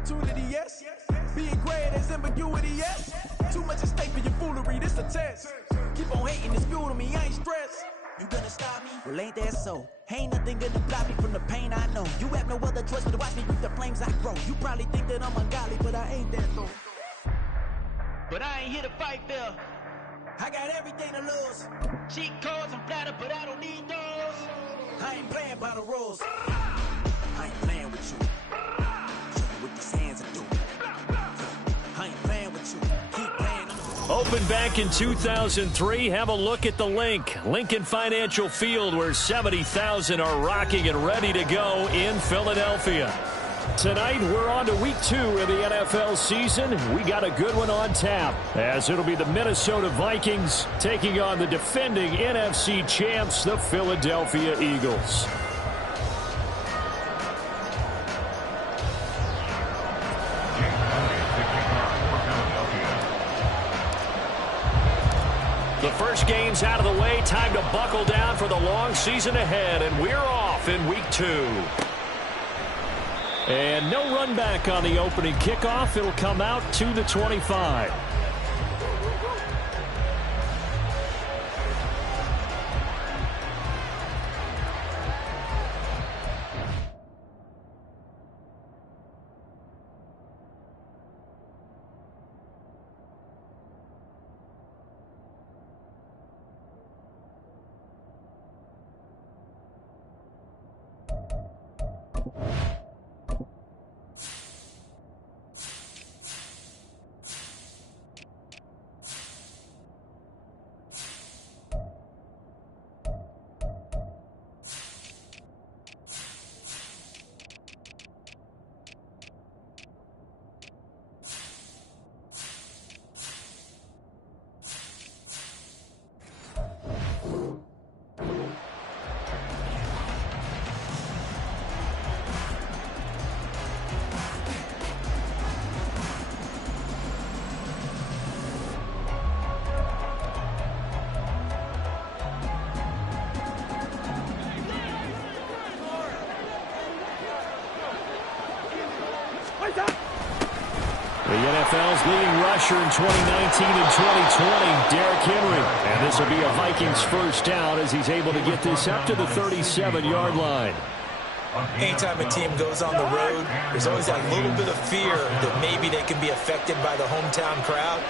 opportunity, yes. Being great is ambiguity, yes. Too much at stake for your foolery, this a test. Keep on hating, it's fuel to me, I ain't stressed. You gonna stop me? Well, ain't that so? Ain't nothing gonna block me from the pain I know. You have no other choice but to watch me reap the flames I grow. You probably think that I'm ungodly, but I ain't that though. But I ain't here to fight fair. I got everything to lose. Cheat codes and flatter, but I don't need those. I ain't playing by the rules. I ain't playing with you. Show you what these hands are doing. I ain't playing with you. Keep playing. Opened back in 2003. Have a look at the link. Lincoln Financial Field, where 70,000 are rocking and ready to go in Philadelphia. Tonight, we're on to week 2 of the NFL season. We got a good one on tap, as it'll be the Minnesota Vikings taking on the defending NFC champs, the Philadelphia Eagles. The first game's out of the way. Time to buckle down for the long season ahead, and we're off in week 2. And no run back on the opening kickoff. It'll come out to the 25. The NFL's leading rusher in 2019 and 2020, Derrick Henry. And this will be a Vikings first down as he's able to get this up to the 37-yard line. Anytime a team goes on the road, there's always that little bit of fear that maybe they can be affected by the hometown crowd.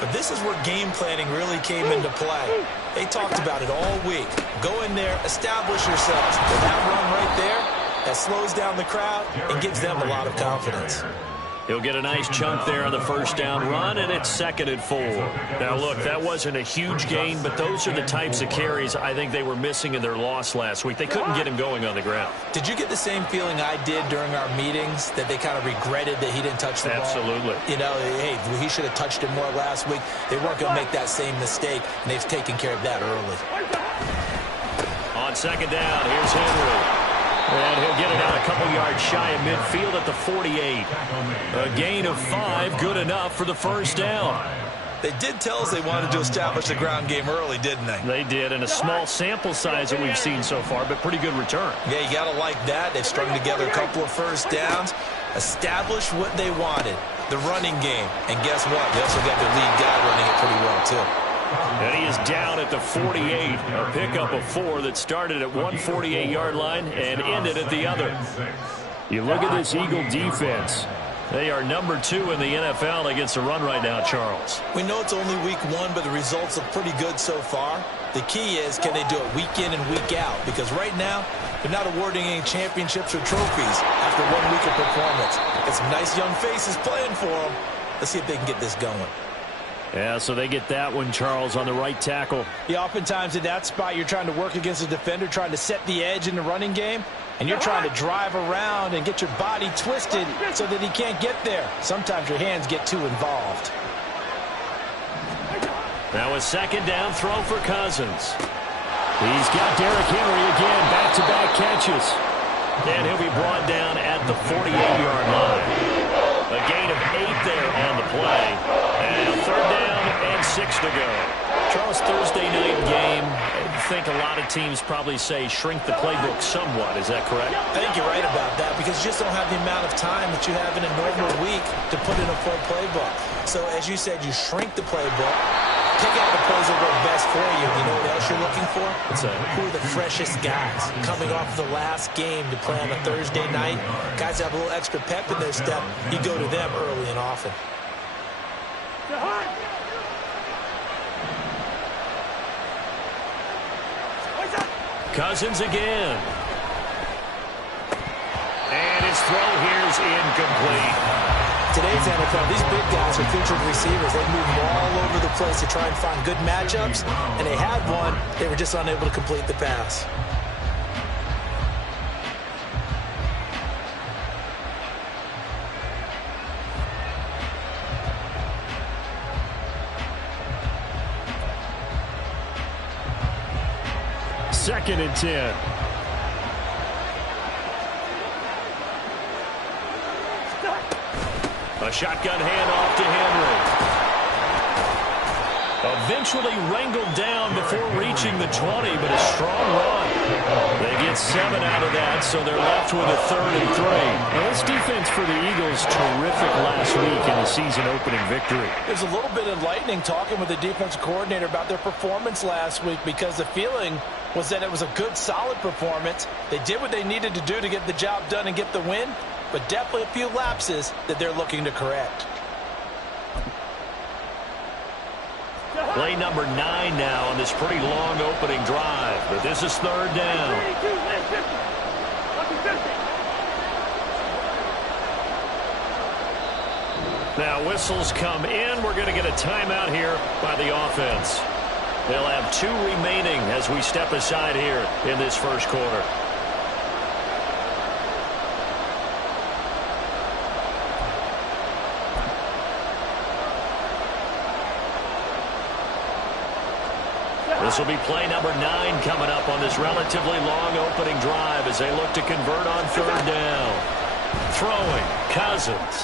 But this is where game planning really came into play. They talked about it all week. Go in there, establish yourselves. With that run right there, that slows down the crowd and gives them a lot of confidence. He'll get a nice chunk there on the first down run, and it's 2nd and 4. Now, look, that wasn't a huge gain, but those are the types of carries I think they were missing in their loss last week. They couldn't get him going on the ground. Did you get the same feeling I did during our meetings, that they kind of regretted that he didn't touch the ball? Absolutely. You know, hey, he should have touched it more last week. They weren't going to make that same mistake, and they've taken care of that early. On 2nd down, here's Henry. And he'll get it out a couple yards shy of midfield at the 48. A gain of 5, good enough for the first down. They did tell us they wanted to establish the ground game early, didn't they? They did, and a small sample size that we've seen so far, but pretty good return. Yeah, you got to like that. They've strung together a couple of first downs, established what they wanted, the running game. And guess what? They also got their lead guy running it pretty well, too. And he is down at the 48, a pickup of 4 that started at one 48-yard line and ended at the other. You look at this Eagle defense. They are number 2 in the NFL against the run right now, Charles. We know it's only week 1, but the results look pretty good so far. The key is, can they do it week in and week out? Because right now, they're not awarding any championships or trophies after 1 week of performance. Got some nice young faces playing for them. Let's see if they can get this going. Yeah, so they get that one, Charles, on the right tackle. Yeah, oftentimes in that spot, you're trying to work against a defender, trying to set the edge in the running game, and you're trying to drive around and get your body twisted so that he can't get there. Sometimes your hands get too involved. Now a 2nd down throw for Cousins. He's got Derrick Henry again, back-to-back catches. And he'll be brought down at the 48-yard line. A gain of 8 there on the play. And 3rd down and 6 to go. Charles, Thursday night game, I think a lot of teams probably say shrink the playbook somewhat. Is that correct? I think you're right about that, because you just don't have the amount of time that you have in a normal week to put in a full playbook. So as you said, you shrink the playbook, pick out the plays that work best for you. You know what else you're looking for? Who are the freshest guys coming off the last game to play on a Thursday night? Guys that have a little extra pep in their step, you go to them early and often. Cousins again. And his throw here is incomplete. Today's NFL, these big guys are featured receivers. They move all over the place to try and find good matchups, and they had one. They were just unable to complete the pass. Second and 10. A shotgun handoff to Henry. Eventually wrangled down before reaching the 20, but a strong run. They get 7 out of that, so they're left with a 3rd and 3. Now, this defense for the Eagles, terrific last week in the season-opening victory. There's a little bit enlightening talking with the defensive coordinator about their performance last week, because the feeling was that it was a good, solid performance. They did what they needed to do to get the job done and get the win, but definitely a few lapses that they're looking to correct. Play number 9 now on this pretty long opening drive, but this is 3rd down. Now whistles come in. We're going to get a timeout here by the offense. They'll have 2 remaining as we step aside here in this first quarter. This will be play number 9 coming up on this relatively long opening drive as they look to convert on 3rd down. Throwing, Cousins.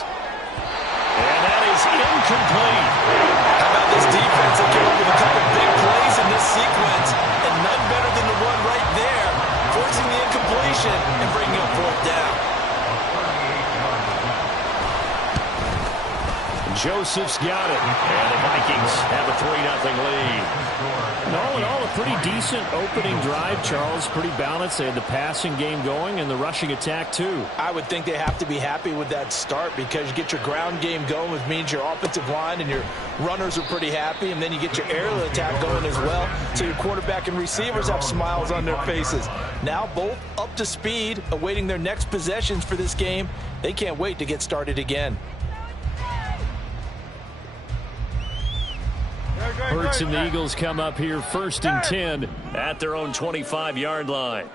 And that is incomplete. How about this defense? They came up with a couple big plays in this sequence, and none better than the one right there, forcing the incompletion and bringing up 4th down. Joseph's got it. And the Vikings have a 3-0 lead. And all in all, a pretty decent opening drive, Charles. Pretty balanced. They had the passing game going and the rushing attack, too. I would think they have to be happy with that start, because you get your ground game going, which means your offensive line and your runners are pretty happy, and then you get your aerial attack going as well, so your quarterback and receivers have smiles on their faces. Now both up to speed, awaiting their next possessions for this game. They can't wait to get started again. Hurts and the Eagles come up here 1st and 10 at their own 25-yard line.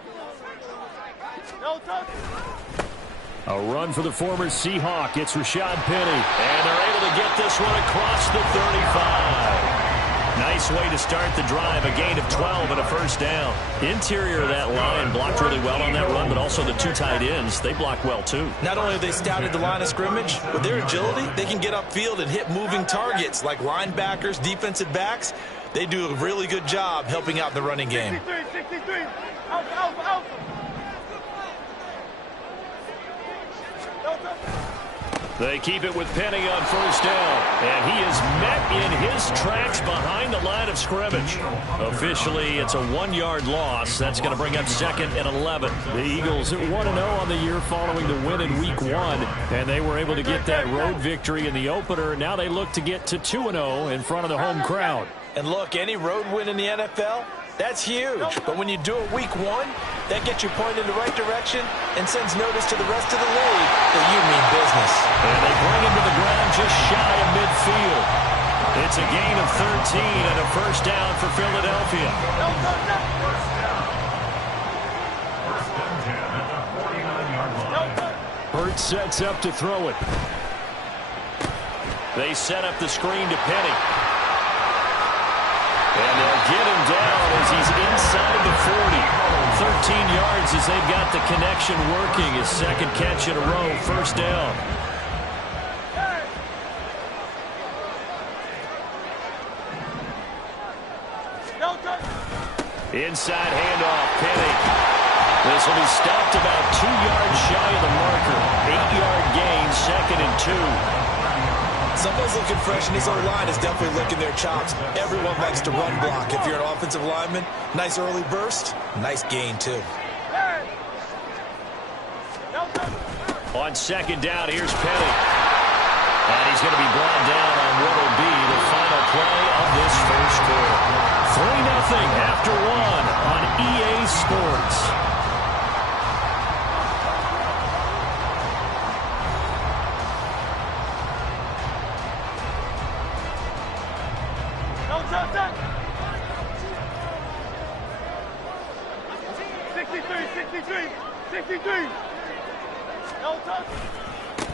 A run for the former Seahawk. It's Rashad Penny. And they're able to get this one across the 35. Nice way to start the drive. A gain of 12 and a 1st down. Interior of that line blocked really well on that run, but also the 2 tight ends, they blocked well too. Not only have they scouted the line of scrimmage, with their agility, they can get upfield and hit moving targets like linebackers, defensive backs. They do a really good job helping out in the running game. 63. Out. They keep it with Penny on 1st down. And he is met in his tracks behind the line of scrimmage. Officially, it's a 1-yard loss. That's going to bring up 2nd and 11. The Eagles at 1-0 on the year following the win in Week 1. And they were able to get that road victory in the opener. Now they look to get to 2-0 in front of the home crowd. And look, any road win in the NFL, that's huge. But when you do it Week 1, that gets you pointed in the right direction and sends notice to the rest of the league that you mean business. And they bring him to the ground just shy of midfield. It's a gain of 13 and a 1st down for Philadelphia. Hurts sets up to throw it. They set up the screen to Penny. And they'll get him down as he's inside the 40. 13 yards as they've got the connection working. His 2nd catch in a row, 1st down. Inside handoff, Penny. This will be stopped about 2 yards shy of the mark 2. Someone's looking fresh, and his O-line is definitely licking their chops. Everyone likes to run block. If you're an offensive lineman, nice early burst, nice gain, too. On second down, here's Penny. And he's going to be brought down on what will be the final play of this first quarter. 3-0 after 1 on EA Sports.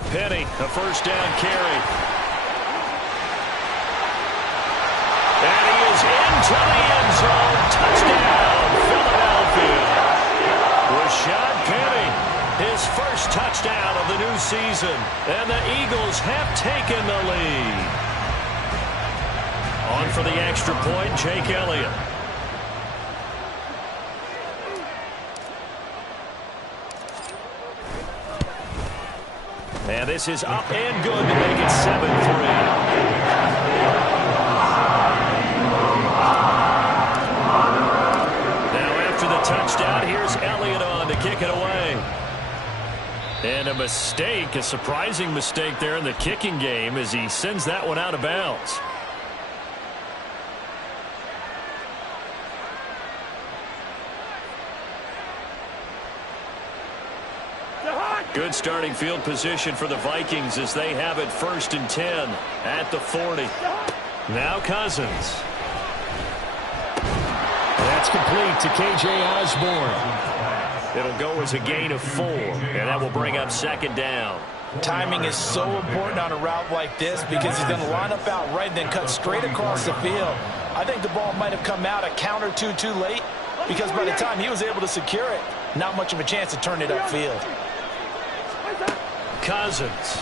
Penny, a first down carry. And he is into the end zone. Touchdown, Philadelphia. Rashad Penny, his first touchdown of the new season. And the Eagles have taken the lead. On for the extra point, Jake Elliott. And this is up and good to make it 7-3. Now after the touchdown, here's Elliott on to kick it away. And a mistake, a surprising mistake there in the kicking game as he sends that one out of bounds. Good starting field position for the Vikings as they have it 1st and 10 at the 40. Now Cousins. That's complete to K.J. Osborne. It'll go as a gain of 4, and that will bring up second down. Timing is so important on a route like this because he's going to line up out right and then cut straight across the field. I think the ball might have come out a count or two too late because by the time he was able to secure it, not much of a chance to turn it upfield. Cousins.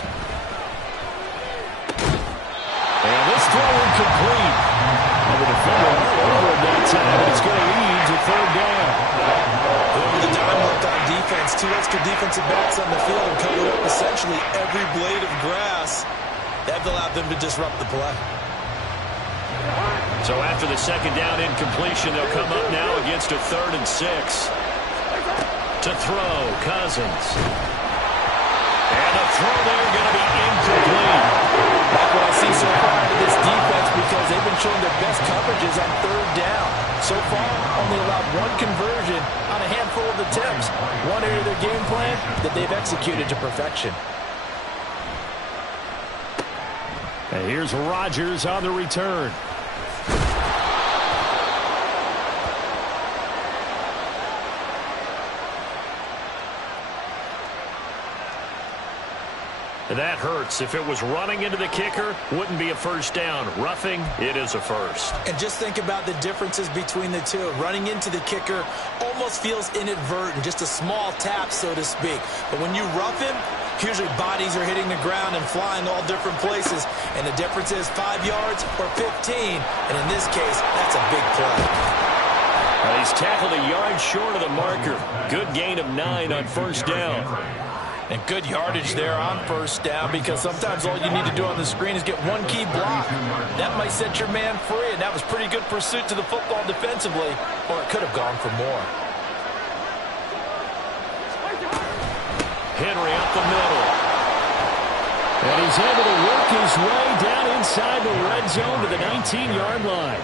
And this throw incomplete. And the defender over that time, and it's going to lead to 3rd down. Over the dime left on defense, 2 extra defensive backs on the field and covered up essentially every blade of grass. That allowed them to disrupt the play. So after the second down incompletion, they'll come up now against a 3rd and 6. To throw, Cousins. And the throw there going to be incomplete. Like what I see so far out of this defense because they've been showing their best coverages on 3rd down. So far, only allowed 1 conversion on a handful of attempts. One area of their game plan that they've executed to perfection. And here's Rodgers on the return. That hurts. If it was running into the kicker, wouldn't be a first down. Roughing, it is a first. And just think about the differences between the two. Running into the kicker almost feels inadvertent, just a small tap, so to speak. But when you rough him, usually bodies are hitting the ground and flying all different places. And the difference is 5 yards or 15. And in this case, that's a big play. He's tackled a yard short of the marker. Good gain of 9 on first down. And good yardage there on first down because sometimes all you need to do on the screen is get 1 key block. That might set your man free, and that was pretty good pursuit to the football defensively, or it could have gone for more. Henry up the middle. And he's able to work his way down inside the red zone to the 19-yard line.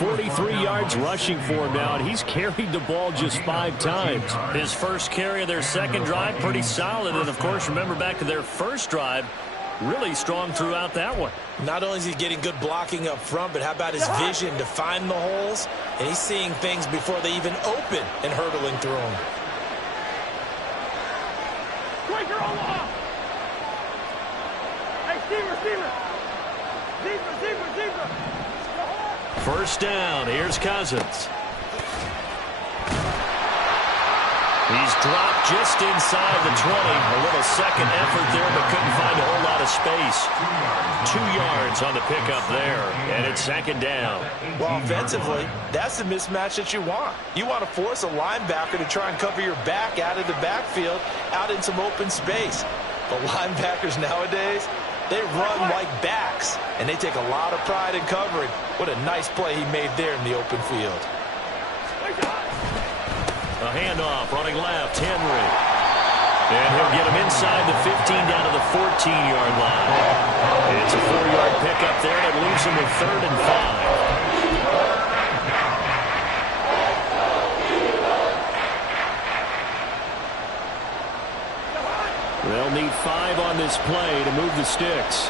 43 yards rushing for him now, and he's carried the ball just 5 times. His first carry of their second drive, pretty solid. And, of course, remember back to their first drive, really strong throughout that one. Not only is he getting good blocking up front, but how about his vision to find the holes? And he's seeing things before they even open and hurdling through them. Hey, Zebra. First down. Here's Cousins. He's dropped just inside the 20. A little second effort there, but couldn't find a whole lot of space. 2 yards on the pickup there, and it's second down. Well, offensively, that's the mismatch that you want. You want to force a linebacker to try and cover your back out of the backfield, out in some open space. But linebackers nowadays, they run like backs, and they take a lot of pride in covering. What a nice play he made there in the open field. A handoff, running left, Henry. And he'll get him inside the 15 down to the 14-yard line. It's a 4-yard pickup there, and it leaves him with 3rd and 5. They'll need 5 on this play to move the sticks.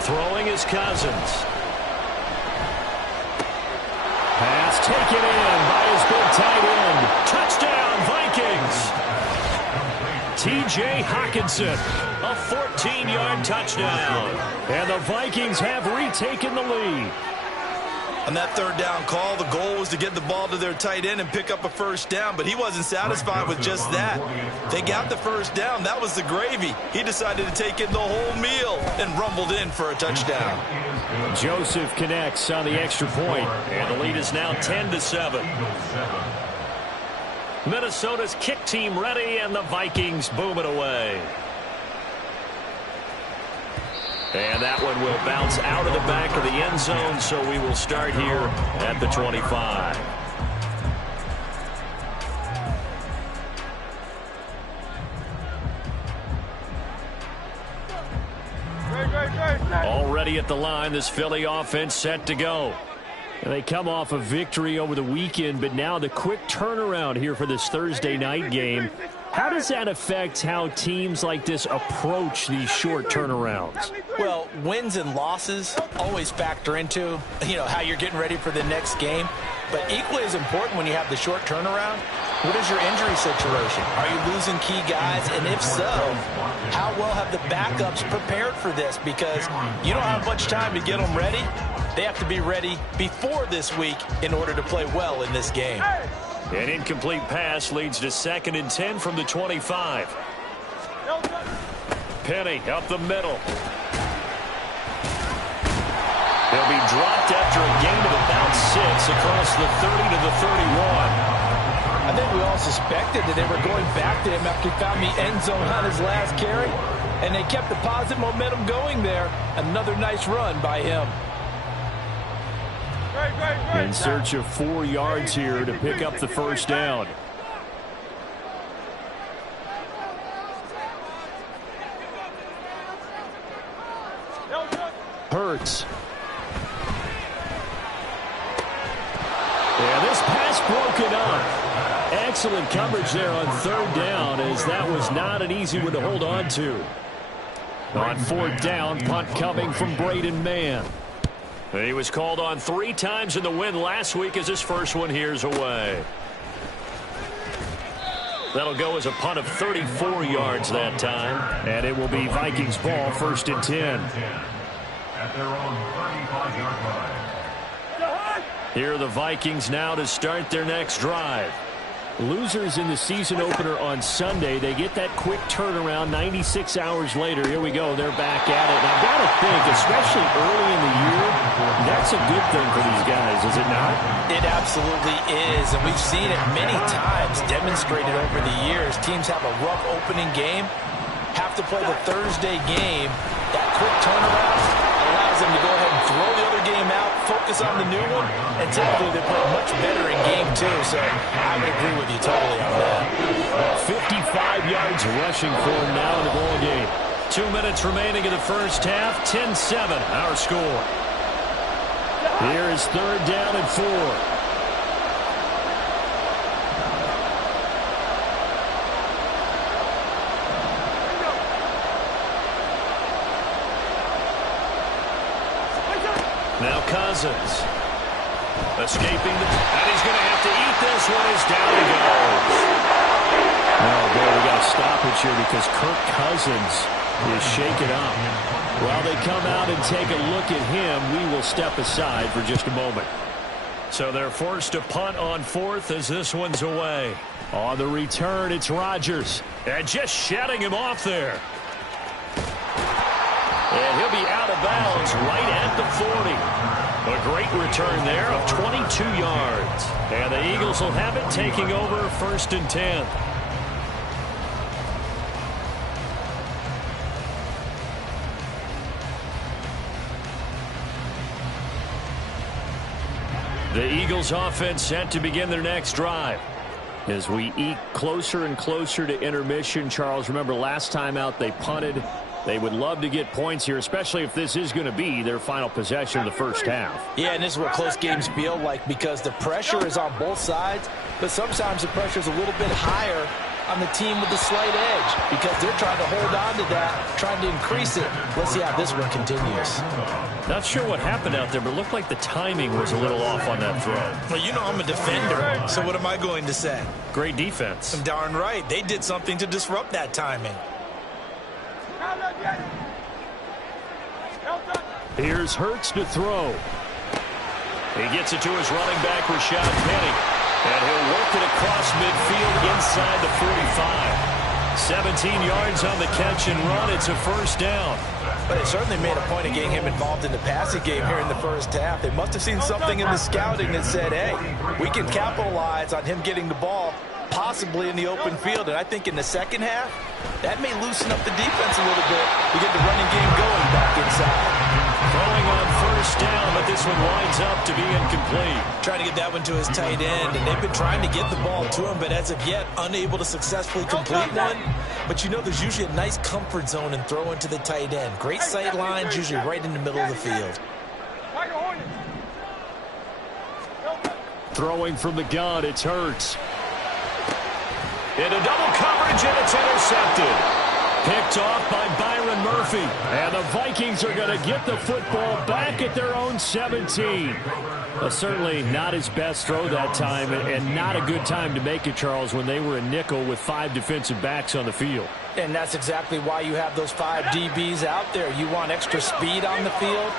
Throwing is Cousins. Pass taken in by his big tight end. Touchdown, Vikings. T.J. Hockenson, a 14-yard touchdown. And the Vikings have retaken the lead. On that 3rd down call, the goal was to get the ball to their tight end and pick up a 1st down, but he wasn't satisfied with just that. They got the 1st down. That was the gravy. He decided to take in the whole meal and rumbled in for a touchdown. Joseph connects on the extra point, and the lead is now 10-7. Minnesota's kick team ready, and the Vikings boom it away. And that one will bounce out of the back of the end zone, so we will start here at the 25. Already at the line, this Philly offense set to go. And they come off a victory over the weekend, but now the quick turnaround here for this Thursday night game. How does that affect how teams like this approach these short turnarounds? Well, wins and losses always factor into, how you're getting ready for the next game. But equally as important when you have the short turnaround, what is your injury situation? Are you losing key guys? And if so, how well have the backups prepared for this? Because you don't have much time to get them ready. They have to be ready before this week in order to play well in this game. An incomplete pass leads to 2nd and 10 from the 25. Penny up the middle. He'll be dropped after a gain of about 6 across the 30 to the 31. I think we all suspected that they were going back to him after he found the end zone on his last carry, and they kept the positive momentum going there. Another nice run by him. In search of 4 yards here to pick up the 1st down. Hurts. Yeah, this pass broken up. Excellent coverage there on 3rd down, as that was not an easy one to hold on to. On 4th down, punt coming from Braden Mann. He was called on 3 times in the win last week, as his first one here's away. That'll go as a punt of 34 yards that time. And it will be Vikings ball, 1st and 10. At their own 35-yard line. Here are the Vikings now to start their next drive. Losers in the season opener on Sunday. They get that quick turnaround 96 hours later. Here we go. They're back at it. And I've got to think, especially early in the year, that's a good thing for these guys, is it not? It absolutely is. And we've seen it many times demonstrated over the years. Teams have a rough opening game, have to play the Thursday game. That quick turnaround allows them to go ahead and throw the other game out, focus on the new one, and typically they play much better in game 2. So I would agree with you totally on that. 55 yards rushing for him now in the ball game. 2 minutes remaining in the first half. 10-7 our score. Here is 3rd down and 4. Now Cousins. Escaping and he's going to have to eat this one as down he goes. Oh, boy, we got a stoppage here because Kirk Cousins is shaken up. While they come out and take a look at him, we will step aside for just a moment. So they're forced to punt on fourth as this one's away. On the return, it's Rodgers. And just shutting him off there. And he'll be out of bounds right at the 40. A great return there of 22 yards. And the Eagles will have it, taking over 1st and 10. The Eagles offense set to begin their next drive. As we eke closer and closer to intermission, Charles, remember last time out they punted. They would love to get points here, especially if this is going to be their final possession of the first half. Yeah, and this is what close games feel like because the pressure is on both sides, but sometimes the pressure is a little bit higher on the team with the slight edge because they're trying to hold on to that, trying to increase it. Let's see how this one continues. Not sure what happened out there, but it looked like the timing was a little off on that throw. Well, you know I'm a defender, so what am I going to say? Great defense. I'm darn right. They did something to disrupt that timing. Here's Hurts to throw. He gets it to his running back, Rashad Penny. And he'll work it across midfield inside the 45. 17 yards on the catch and run. It's a first down. But they certainly made a point of getting him involved in the passing game here in the first half. They must have seen something in the scouting that said, hey, we can capitalize on him getting the ball, possibly in the open field. And I think in the second half, that may loosen up the defense a little bit to get the running game going back inside. Throwing on first down, but this one winds up to be incomplete. Trying to get that one to his tight end, and they've been trying to get the ball to him, but as of yet, unable to successfully complete one. But you know there's usually a nice comfort zone in throwing to the tight end. Great sight lines, usually right in the middle of the field. Throwing from the gun, it's Hurts. Into double coverage, and it's intercepted. Picked off by Byron Murphy. And the Vikings are going to get the football back at their own 17. Certainly not his best throw that time, and not a good time to make it, Charles, when they were a nickel with 5 defensive backs on the field. And that's exactly why you have those 5 DBs out there. You want extra speed on the field,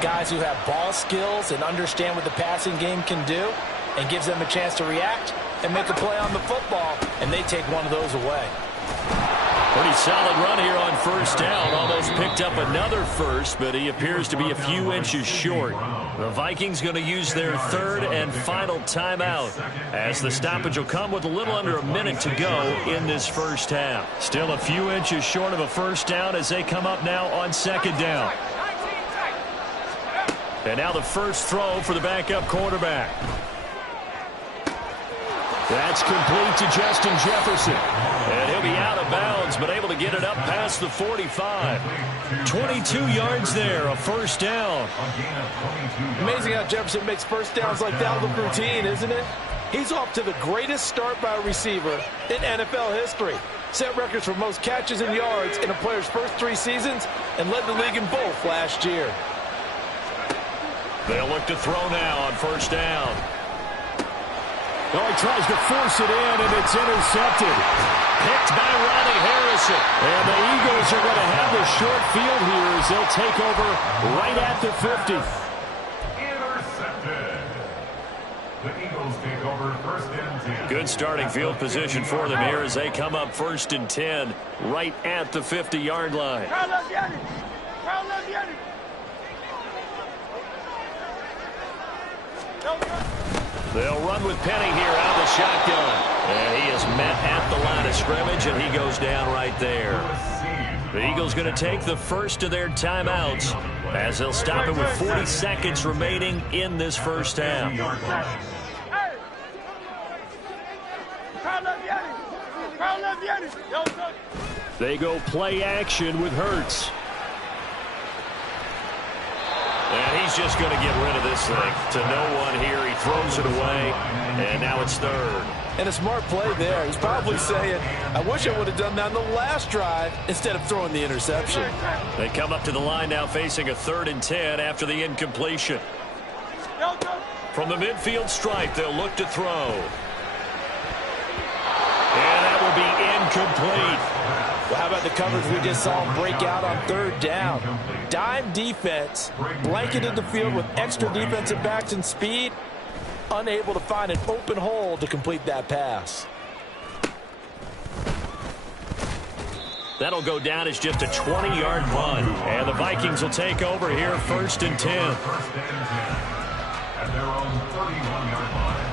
guys who have ball skills and understand what the passing game can do, and gives them a chance to react and make a play on the football, and they take one of those away. Pretty solid run here on first down. Almost picked up another first, but he appears to be a few inches short. The Vikings going to use their 3rd and final timeout as the stoppage will come with a little under a minute to go in this first half. Still a few inches short of a first down as they come up now on 2nd down. And now the first throw for the backup quarterback. That's complete to Justin Jefferson. And he'll be out of bounds, but able to get it up past the 45. 22 yards there, a first down. Amazing how Jefferson makes first downs like that look routine, isn't it? He's off to the greatest start by a receiver in NFL history. Set records for most catches and yards in a player's first 3 seasons and led the league in both last year. They'll look to throw now on first down. Oh, he tries to force it in, and it's intercepted. Picked by Ronnie Harrison. And the Eagles are going to have the short field here as they'll take over right at the 50. Intercepted. The Eagles take over 1st and 10. Good starting field position for them here as they come up 1st and 10 right at the 50-yard line. They'll run with Penny here out of the shotgun. And he is met at the line of scrimmage, and he goes down right there. The Eagles going to take the first of their timeouts as they'll stop it with 40 seconds remaining in this first half. They go play action with Hurts. And he's just going to get rid of this thing to no one here. He throws it away, and now it's 3rd. And a smart play there. He's probably saying, I wish I would have done that on the last drive instead of throwing the interception. They come up to the line now facing a 3rd and 10 after the incompletion. From the midfield stripe, they'll look to throw. And that will be incomplete. Well, how about the coverage we just saw him break out on 3rd down? Dime defense, blanketed the field with extra defensive backs and speed. unable to find an open hole to complete that pass. That'll go down as just a 20-yard punt. And the Vikings will take over here, 1st and 10. First and 10 at their own 31-yard line.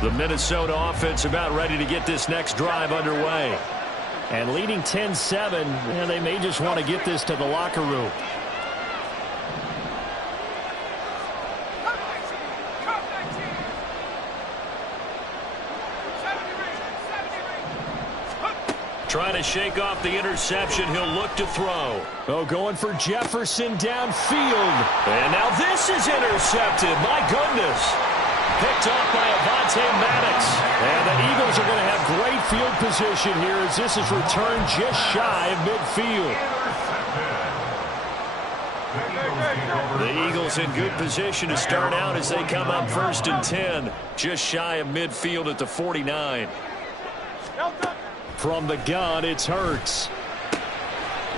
The Minnesota offense about ready to get this next drive underway. And leading 10-7, and they may just want to get this to the locker room. Trying to shake off the interception. He'll look to throw. Oh, going for Jefferson downfield. And now this is intercepted. My goodness. Picked off by Avonte Maddox. And the Eagles are going to have great field position here as this is returned just shy of midfield. The Eagles in good position to start out as they come up 1st and 10. Just shy of midfield at the 49. From the gun, it's Hurts.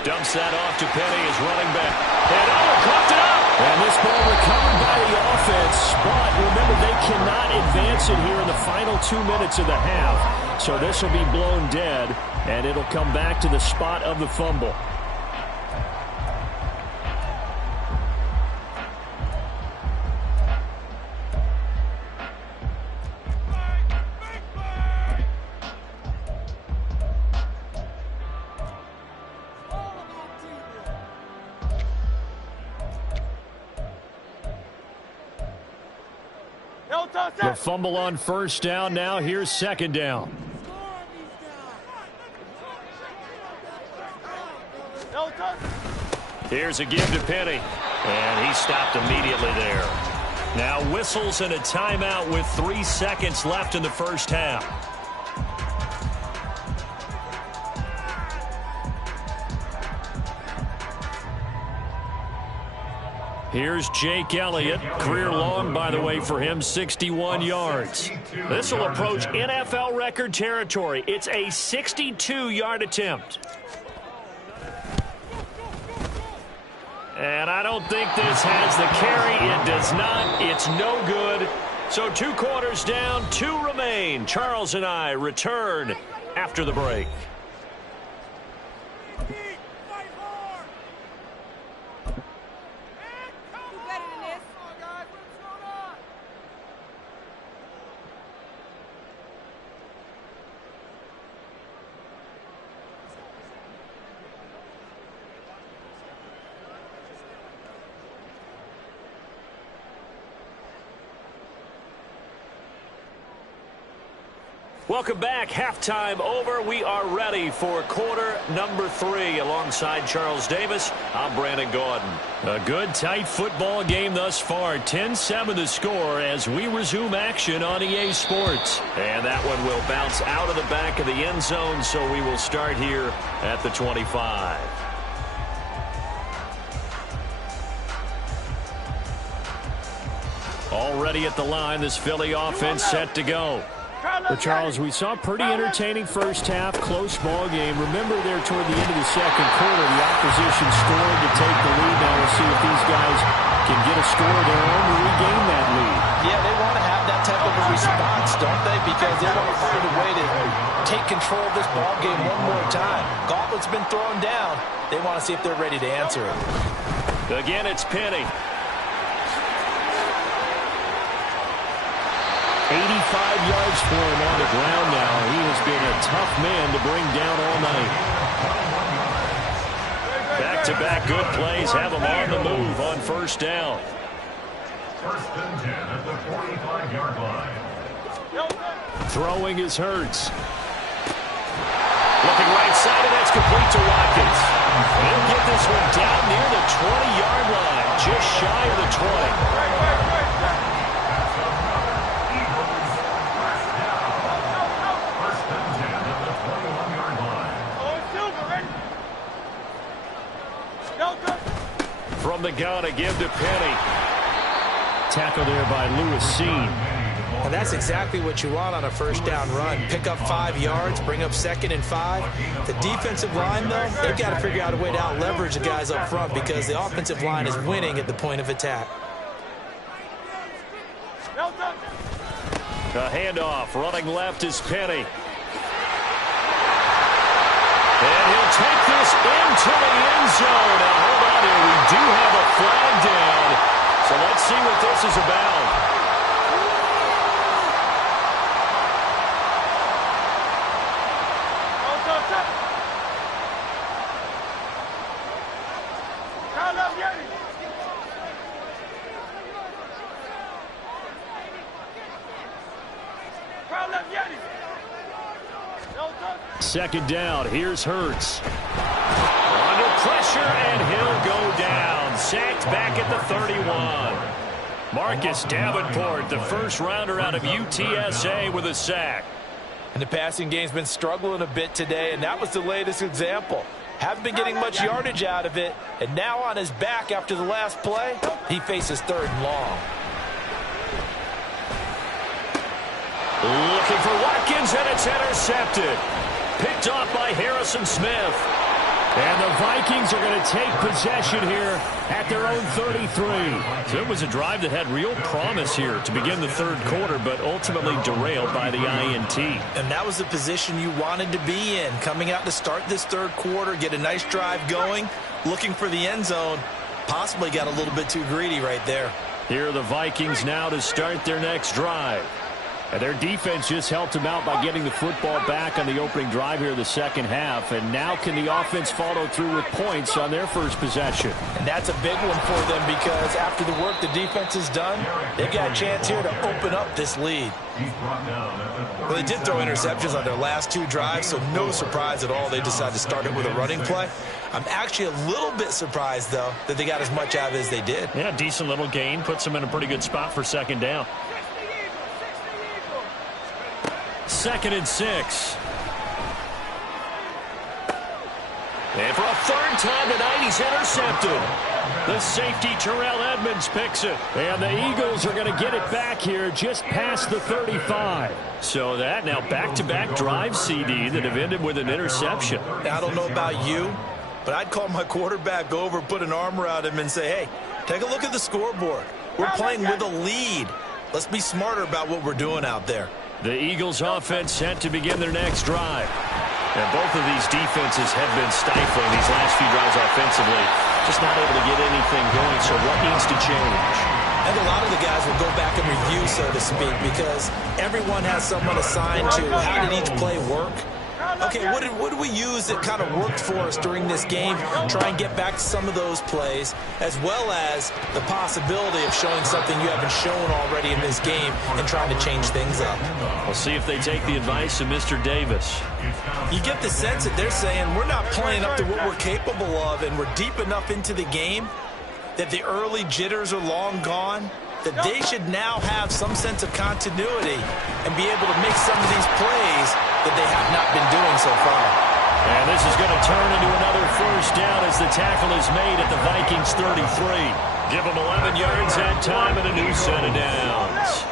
Dumps that off to Penny as running back. And coughed it up. And this ball recovered by the offense. But remember, they cannot advance it here in the final 2 minutes of the half. So this will be blown dead, and it'll come back to the spot of the fumble. The fumble on 1st down. Now here's 2nd down. Here's a give to Penny. And he stopped immediately there. Now whistles and a timeout with 3 seconds left in the first half. Here's Jake Elliott. Career long, by the way, for him, 61 yards. This will approach NFL record territory. It's a 62-yard attempt. And I don't think this has the carry. It does not. It's no good. So 2 quarters down, 2 remain. Charles and I return after the break. Welcome back. Halftime over. We are ready for quarter number 3. Alongside Charles Davis, I'm Brandon Gordon. A good, tight football game thus far. 10-7 the score as we resume action on EA Sports. And that one will bounce out of the back of the end zone, so we will start here at the 25. Already at the line, this Philly offense set to go. Well, Charles, we saw a pretty entertaining first half, close ball game. Remember there toward the end of the second quarter, the opposition scored to take the lead. Now we'll see if these guys can get a score of their own to regain that lead. Yeah, they want to have that type of a response, don't they? Because they want to find a way to take control of this ball game one more time. Gauntlet's been thrown down. They want to see if they're ready to answer it. Again, it's Penny. 85 yards for him on the ground now. He has been a tough man to bring down all night. Back-to-back good plays have him on the move on 1st down. 1st and 10 at the 45-yard line. Throwing is Hurts. Looking right side, and that's complete to Watkins. He'll get this one down near the 20-yard line, just shy of the 20. From the gun, a give to Penny. Tackle there by Lewis Seen. And that's exactly what you want on a first down run. Pick up 5 yards, bring up 2nd and 5. The defensive line, though, they've got to figure out a way to out-leverage the guys up front because the offensive line is winning at the point of attack. A handoff. Running left is Penny. And he'll take this into the end zone. Now, hold on here. We do have a flag down. So let's see what this is about. Second down. Here's Hurts. Under pressure, and he'll go down. Sacked back at the 31. Marcus Davenport, the first rounder out of UTSA, with a sack. And the passing game's been struggling a bit today, and that was the latest example. Haven't been getting much yardage out of it, and now on his back after the last play, he faces 3rd and long. Looking for Watkins, and it's intercepted. Picked off by Harrison Smith. And the Vikings are going to take possession here at their own 33. So it was a drive that had real promise here to begin the 3rd quarter, but ultimately derailed by the INT. And that was the position you wanted to be in. Coming out to start this 3rd quarter, get a nice drive going, looking for the end zone. Possibly got a little bit too greedy right there. Here are the Vikings now to start their next drive. And their defense just helped them out by getting the football back on the opening drive here in the 2nd half. And now can the offense follow through with points on their first possession? And that's a big one for them because after the work the defense has done, they've got a chance here to open up this lead. Well, they did throw interceptions on their last 2 drives, so no surprise at all they decided to start it with a running play. I'm actually a little bit surprised, though, that they got as much out of it as they did. Yeah, decent little gain. Puts them in a pretty good spot for 2nd down. 2nd and 6. And for a 3rd time tonight, he's intercepted. The safety, Terrell Edmonds, picks it. And the Eagles are going to get it back here just past the 35. So that now back-to-back drive CD that have ended with an interception. Now, I don't know about you, but I'd call my quarterback over, put an arm around him, and say, hey, take a look at the scoreboard. We're playing with a lead. Let's be smarter about what we're doing out there. The Eagles offense set to begin their next drive. And both of these defenses have been stifling these last few drives offensively. Just not able to get anything going, so what needs to change? And a lot of the guys will go back and review, so to speak, because everyone has someone assigned to how did each play work. Okay, what did we use that kind of worked for us during this game? Try and get back to some of those plays, as well as the possibility of showing something you haven't shown already in this game and trying to change things up. We'll see if they take the advice of Mr. Davis. You get the sense that they're saying we're not playing up to what we're capable of, and we're deep enough into the game that the early jitters are long gone, that they should now have some sense of continuity and be able to make some of these plays that they have not been doing so far. And this is going to turn into another 1st down as the tackle is made at the Vikings 33. Give them 11 yards that time and a new set of downs.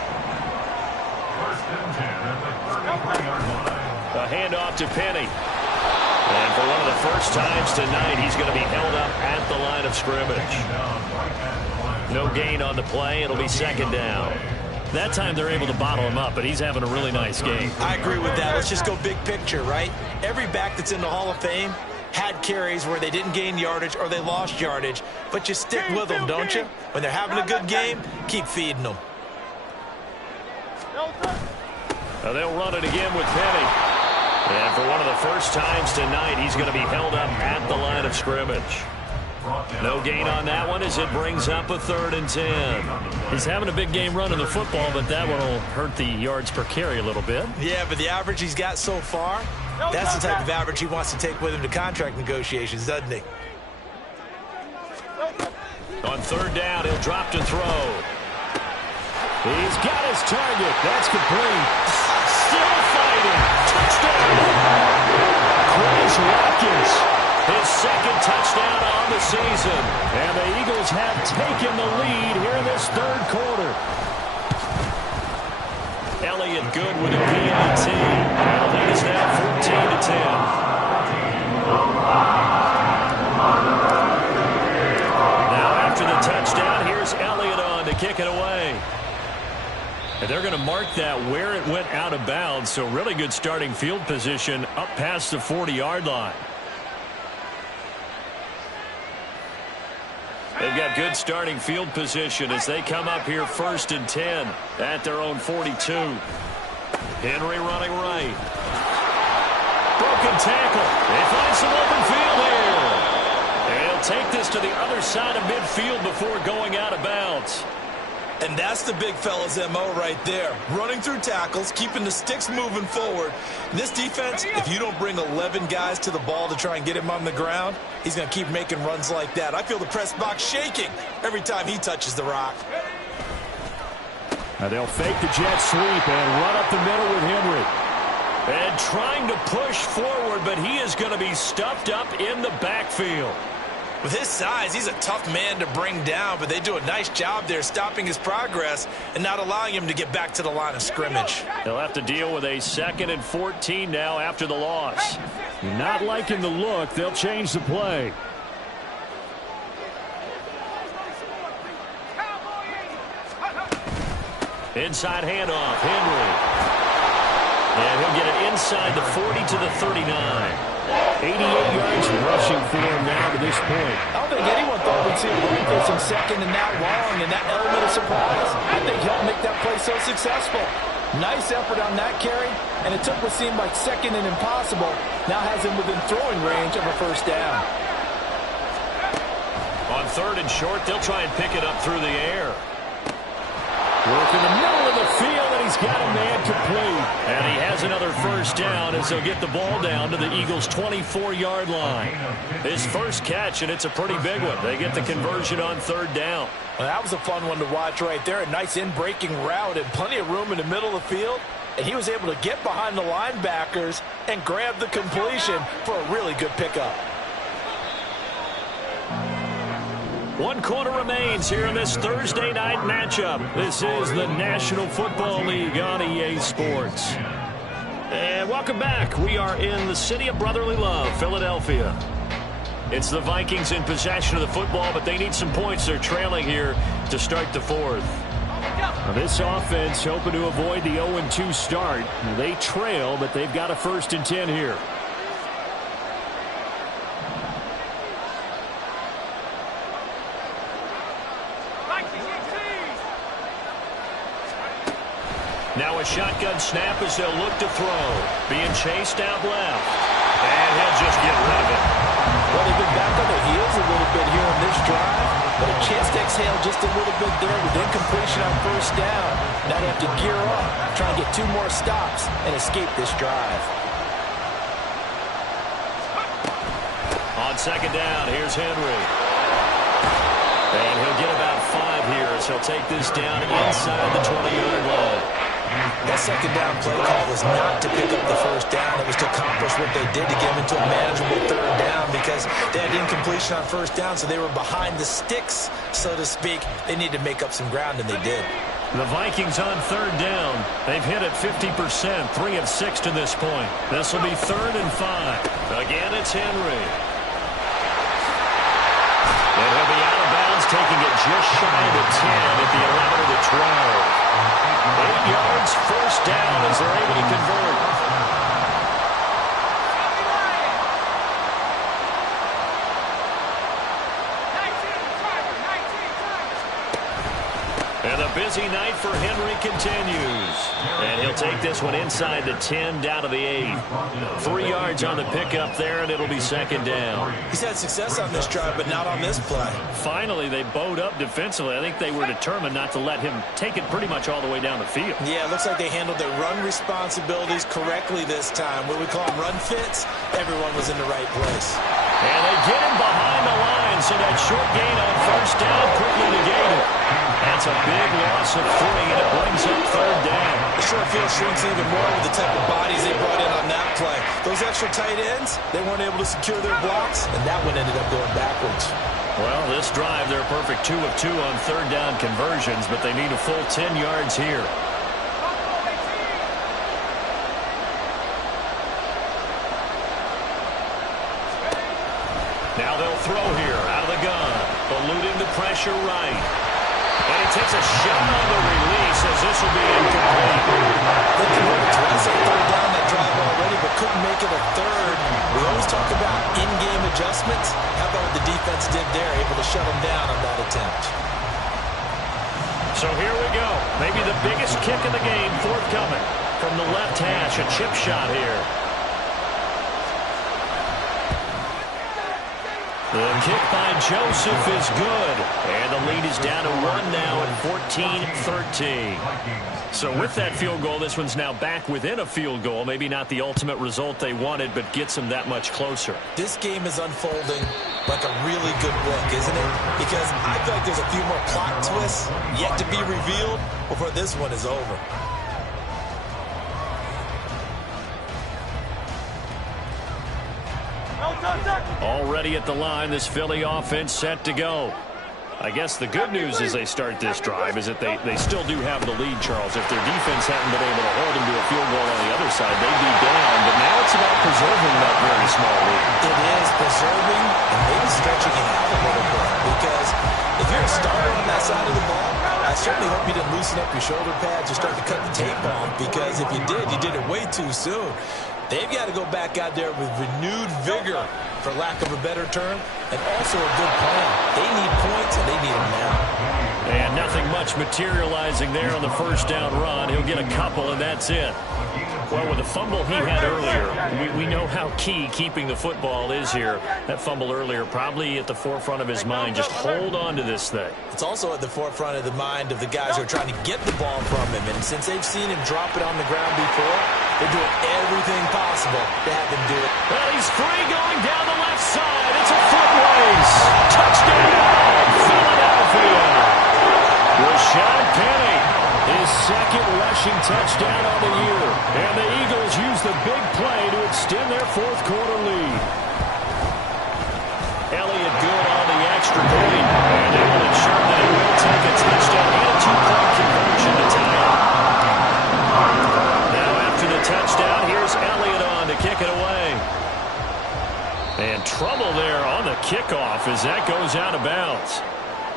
A handoff to Penny. And for one of the first times tonight, he's going to be held up at the line of scrimmage. No gain on the play. It'll be 2nd down. That time they're able to bottle him up, but he's having a really nice game. I agree with that. Let's just go big picture, right? Every back that's in the Hall of Fame had carries where they didn't gain yardage or they lost yardage, but you stick with them, don't you? When they're having a good game, keep feeding them. Now they'll run it again with Penny. And for one of the first times tonight, he's going to be held up at the line of scrimmage. No gain on that one as it brings up a 3rd and 10. He's having a big game running the football, but that one will hurt the yards per carry a little bit. Yeah, but the average he's got so far, that's the type of average he wants to take with him to contract negotiations, doesn't he? On 3rd down, he'll drop to throw. He's got his target. That's complete. Still fighting. Touchdown. Chris Watkins. His 2nd touchdown on the season. And the Eagles have taken the lead here in this 3rd quarter. Elliott good with a PAT. Well, that is now 14-10. Now after the touchdown, here's Elliott on to kick it away. And they're going to mark that where it went out of bounds, so really good starting field position up past the 40-yard line. They've got good starting field position as they come up here 1st and 10 at their own 42. Henry running right. Broken tackle. They find some open field here. And he'll take this to the other side of midfield before going out of bounds. And that's the big fella's MO right there. Running through tackles, keeping the sticks moving forward. In this defense, if you don't bring 11 guys to the ball to try and get him on the ground, he's going to keep making runs like that. I feel the press box shaking every time he touches the rock. Now they'll fake the jet sweep and run up the middle with Henry. And trying to push forward, but he is going to be stuffed up in the backfield. With his size, he's a tough man to bring down, but they do a nice job there stopping his progress and not allowing him to get back to the line of scrimmage. They'll have to deal with a 2nd and 14 now after the loss. You're not liking the look. They'll change the play. Inside handoff, Henry. And he'll get it inside the 40 to the 39. 88 yards rushing for him now to this point. I don't think anyone thought we'd see a run facing second and that long and that element of surprise. I think helped make that play so successful. Nice effort on that carry, and it took what seemed like second and impossible. Now has him within throwing range of a 1st down. On 3rd and short, they'll try and pick it up through the air. Work in the middle of the field, and he's got a man complete. And he has another 1st down as they'll get the ball down to the Eagles' 24-yard line. His first catch, and it's a pretty big one. They get the conversion on 3rd down. Well, that was a fun one to watch right there. A nice in-breaking route and plenty of room in the middle of the field. And he was able to get behind the linebackers and grab the completion for a really good pickup. 1 quarter remains here in this Thursday night matchup. This is the National Football League on EA Sports. And welcome back. We are in the city of brotherly love, Philadelphia. It's the Vikings in possession of the football, but they need some points. They're trailing here to start the 4th. Now this offense hoping to avoid the 0-2 start. They trail, but they've got a 1st and 10 here. Now a shotgun snap as they'll look to throw. Being chased out left. And he'll just get rid of it. Well, they've been back on their heels a little bit here on this drive, but a chance to exhale just a little bit there with incompletion on 1st down. Now they have to gear up, try and get 2 more stops and escape this drive. On 2nd down, here's Henry. And he'll get about 5 here as he'll take this down inside the 20-yard line. That 2nd down play call was not to pick up the 1st down. It was to accomplish what they did to get them into a manageable 3rd down because they had incompletion on 1st down, so they were behind the sticks, so to speak. They needed to make up some ground, and they did. The Vikings on 3rd down. They've hit it 50%, 3 of 6 to this point. This will be 3rd and 5. Again, it's Henry. And he'll be out of bounds, taking it just shy of the 10 at the 11 of the 12. 8 yards, 1st down as they're able to convert. And the busy night for Henry continues. And he'll take this one inside the 10, down to the 8. 3 yards on the pickup there, and it'll be 2nd down. He's had success on this drive, but not on this play. Finally, they bowed up defensively. I think they were determined not to let him take it pretty much all the way down the field. Yeah, it looks like they handled their run responsibilities correctly this time. What we call them run fits, everyone was in the right place. And they get him behind the line, so that short gain on 1st down quickly negated. That's a big loss of 3, and it brings up 3rd down. The short field shrinks even more with the type of bodies they brought in on that play. Those extra tight ends, they weren't able to secure their blocks, and that one ended up going backwards. Well, this drive, they're perfect 2 of 2 on 3rd down conversions, but they need a full 10 yards here. Now they'll throw here out of the gun. Eluding the pressure right. And he takes a shot on the release as this will be incomplete. They converted twice on third down that drive already, but couldn't make it a third. We always talk about in-game adjustments. How about what the defense did there, able to shut them down on that attempt? So here we go. Maybe the biggest kick of the game forthcoming from the left hash. A chip shot here. The kick by Joseph is good. And the lead is down to 1 now at 14-13. So with that field goal, this one's now back within a field goal. Maybe not the ultimate result they wanted, but gets them that much closer. This game is unfolding like a really good book, isn't it? Because I feel like there's a few more plot twists yet to be revealed before this one is over. Already at the line, this Philly offense set to go. I guess the good news as they start this drive is that they still do have the lead, Charles. If their defense hadn't been able to hold them to a field goal on the other side, they'd be down. But now it's about preserving that very small lead. It is preserving and maybe stretching it out a little bit. Because if you're a starter on that side of the ball, I certainly hope you didn't loosen up your shoulder pads or start to cut the tape off. Because if you did it way too soon. They've got to go back out there with renewed vigor, for lack of a better term, and also a good plan. They need points, and they need them now. And nothing much materializing there on the first down run. He'll get a couple, and that's it. Well, with the fumble he had earlier, we know how key keeping the football is here. That fumble earlier probably at the forefront of his mind. Just hold on to this thing. It's also at the forefront of the mind of the guys who are trying to get the ball from him. And since they've seen him drop it on the ground before, they're doing everything possible to have him do it. Well, he's free going down the left side. It's a foot race. Touchdown, Philadelphia. Rashad Penny, his second rushing touchdown on the year. And the Eagles use the big play to extend their fourth quarter lead. Elliott good on the extra point. And they will ensure that he will take a touchdown and a two-point conversion to tie it. Now after the touchdown, here's Elliott on to kick it away. And trouble there on the kickoff as that goes out of bounds.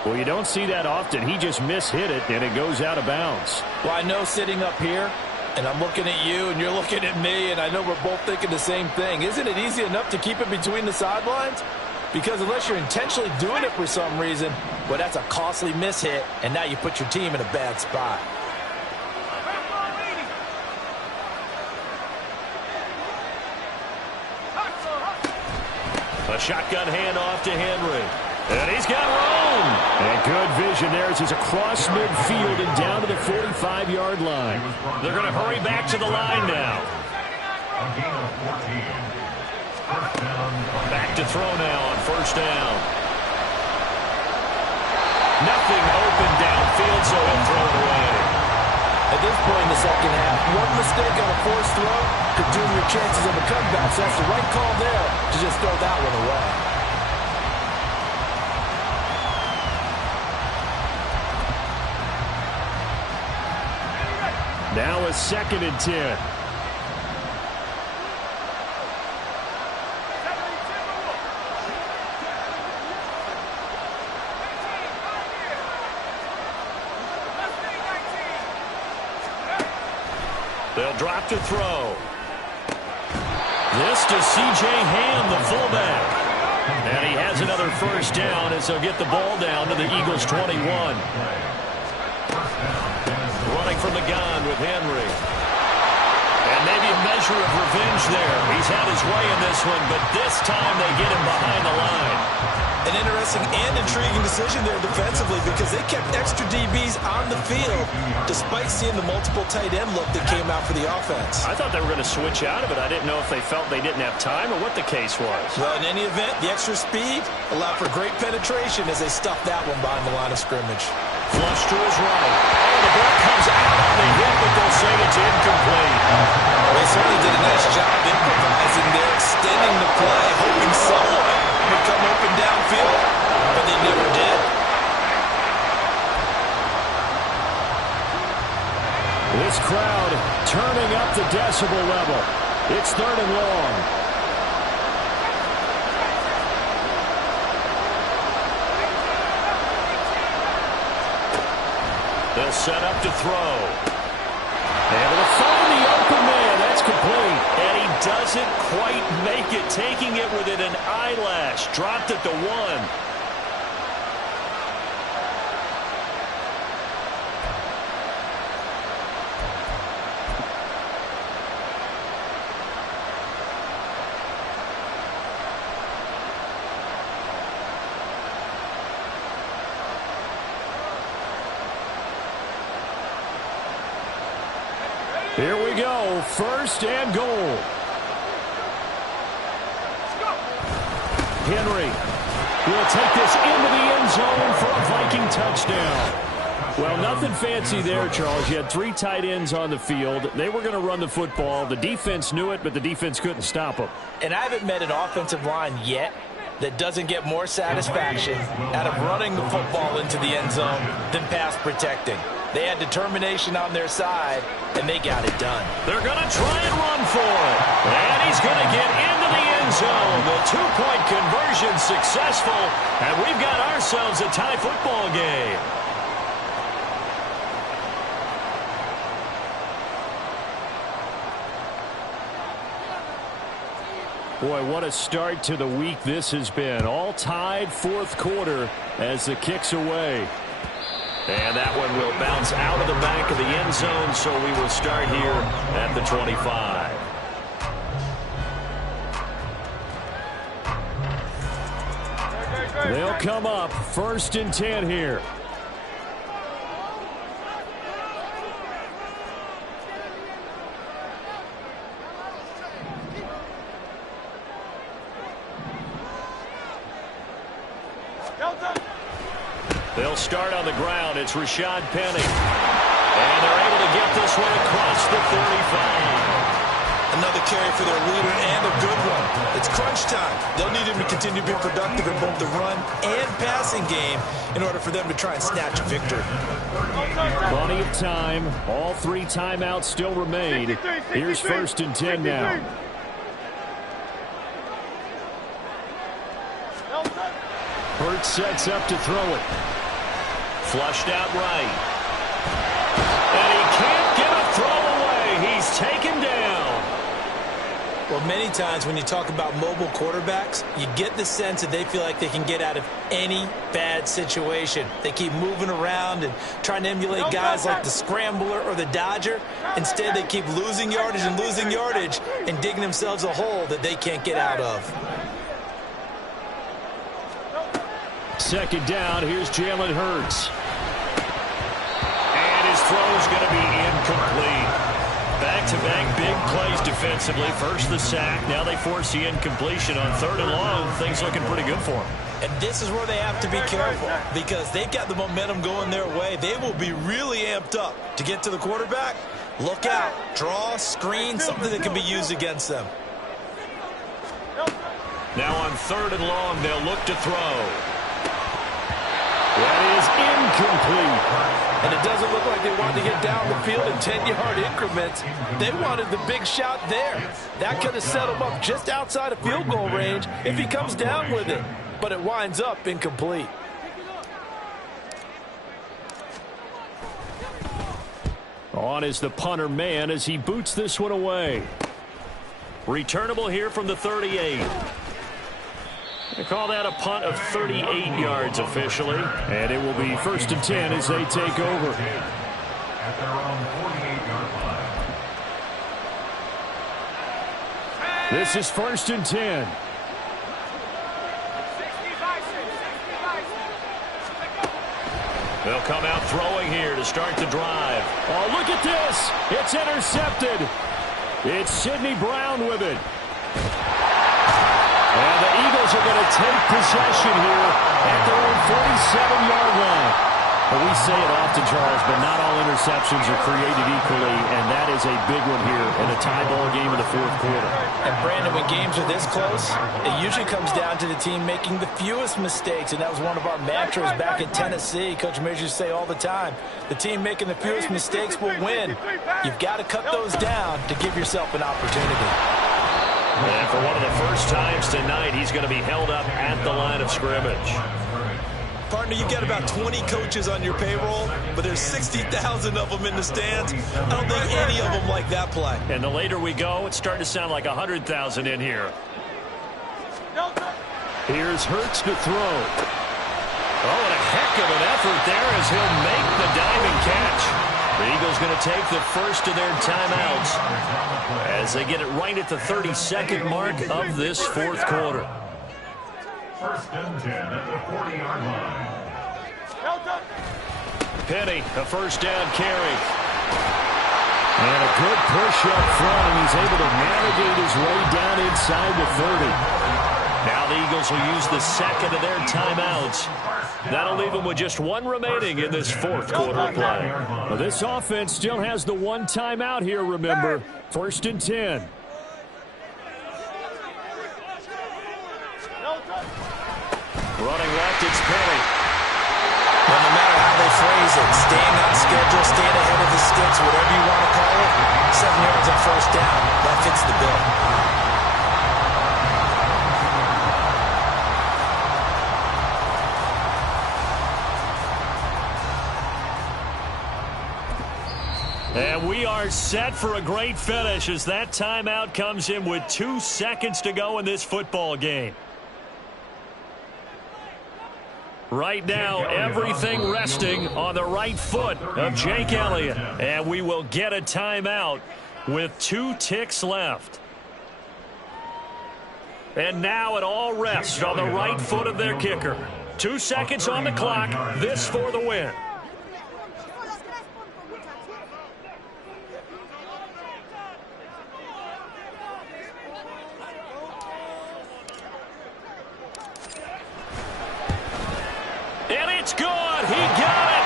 Well, you don't see that often. He just mishit it, and it goes out of bounds. Well, I know sitting up here, and I'm looking at you, and you're looking at me, and I know we're both thinking the same thing. Isn't it easy enough to keep it between the sidelines? Because unless you're intentionally doing it for some reason, well, that's a costly mishit, and now you put your team in a bad spot. A shotgun handoff to Henry. And he's got room. And good vision there as he's across midfield and down to the 45-yard line. They're going to hurry back to the line now. Back to throw now on first down. Nothing open downfield, so he'll throw it away. At this point in the second half, one mistake on a forced throw could doom your chances of a comeback. So that's the right call there to just throw that one away. Now a 2nd and 10. They'll drop to throw. This to C.J. Ham, the fullback. And he has another first down as they'll get the ball down to the Eagles' 21. Running from the gun with Henry. And maybe a measure of revenge there. He's had his way in this one, but this time they get him behind the line. An interesting and intriguing decision there defensively because they kept extra DBs on the field despite seeing the multiple tight end look that came out for the offense. I thought they were going to switch out of it. I didn't know if they felt they didn't have time or what the case was. Well, in any event, the extra speed allowed for great penetration as they stuffed that one behind the line of scrimmage. Flush to his right. Oh, the ball comes out on the hit, but they'll say it's incomplete. They certainly did a nice job improvising there, extending the play, hoping someone would come open downfield, but they never did. This crowd turning up the decibel level. It's 3rd and long. They'll set up to throw. Able to find the open man. That's complete. And he doesn't quite make it, taking it within an eyelash. Dropped it to 1. Here we go, 1st and goal. Henry will take this into the end zone for a Viking touchdown. Well, nothing fancy there, Charles. You had 3 tight ends on the field. They were going to run the football. The defense knew it, but the defense couldn't stop them. And I haven't met an offensive line yet that doesn't get more satisfaction out of running the football into the end zone than pass protecting. They had determination on their side, and they got it done. They're going to try and run for it. And he's going to get into the end zone. The 2-point conversion successful, and we've got ourselves a tie football game. Boy, what a start to the week this has been. All tied 4th quarter as the kick's away. And that one will bounce out of the back of the end zone, so we will start here at the 25. They'll come up 1st and 10 here. They'll start on the ground. It's Rashad Penny. And they're able to get this one across the 35. Another carry for their leader, and a good one. It's crunch time. They'll need him to continue to be productive in both the run and passing game in order for them to try and snatch a victory. Plenty of time. All 3 timeouts still remain. Here's 1st and 10 now. Hurts sets up to throw it. Flushed out right. And he can't get a throw away. He's taken down. Well, many times when you talk about mobile quarterbacks, you get the sense that they feel like they can get out of any bad situation. They keep moving around and trying to emulate guys like the scrambler or the dodger. Instead, they keep losing yardage and digging themselves a hole that they can't get out of. 2nd down, here's Jalen Hurts. And his throw's going to be incomplete. Back-to-back big plays defensively. First the sack, now they force the incompletion on 3rd and long. Things looking pretty good for them. And this is where they have to be careful because they've got the momentum going their way. They will be really amped up to get to the quarterback. Look out. Draw, screen, something that can be used against them. Now on 3rd and long, they'll look to throw. That is incomplete. And it doesn't look like they wanted to get down the field in 10-yard increments. They wanted the big shot there. That could have set him up just outside of field goal range if he comes down with it. But it winds up incomplete. On is the punter man as he boots this one away. Returnable here from the 38. They call that a punt of 38 yards officially. And it will be 1st and 10 as they take over. At their own 48-yard line. This is 1st and 10. They'll come out throwing here to start the drive. Oh, look at this. It's intercepted. It's Sidney Brown with it. And the Eagles are going to take possession here at their own 47-yard line. Well, we say it often, Charles, but not all interceptions are created equally, and that is a big one here in a tie ball game in the 4th quarter. And, Brandon, when games are this close, it usually comes down to the team making the fewest mistakes, and that was one of our mantras back in Tennessee. Coach Mears used to say all the time, the team making the fewest mistakes will win. You've got to cut those down to give yourself an opportunity. And for one of the first times tonight, he's going to be held up at the line of scrimmage. Partner, you got about 20 coaches on your payroll, but there's 60,000 of them in the stands. I don't think any of them like that play. And the later we go, it's starting to sound like 100,000 in here. Here's Hurts to throw. Oh, and a heck of an effort there as he'll make the diving catch. The Eagles going to take the first of their timeouts as they get it right at the 32nd mark of this fourth quarter. First and 10 at the 40-yard line. Penny, a first down carry. And a good push up front, and he's able to navigate his way down inside the 30. Now the Eagles will use the second of their timeouts. That'll leave them with just one remaining in this fourth quarter of play. Well, this offense still has the one timeout here, remember. First and 10. Running left, it's Penny. Well, no matter how they phrase it, staying on schedule, staying ahead of the sticks, whatever you want to call it, 7 yards on first down, that fits the bill. And we are set for a great finish as that timeout comes in with 2 seconds to go in this football game. Right now, everything resting on the right foot of Jake Elliott. And we will get a timeout with 2 ticks left. And now it all rests on the right foot of their kicker. 2 seconds on the clock. This for the win. And it's good. He got it.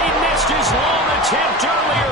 He missed his long attempt earlier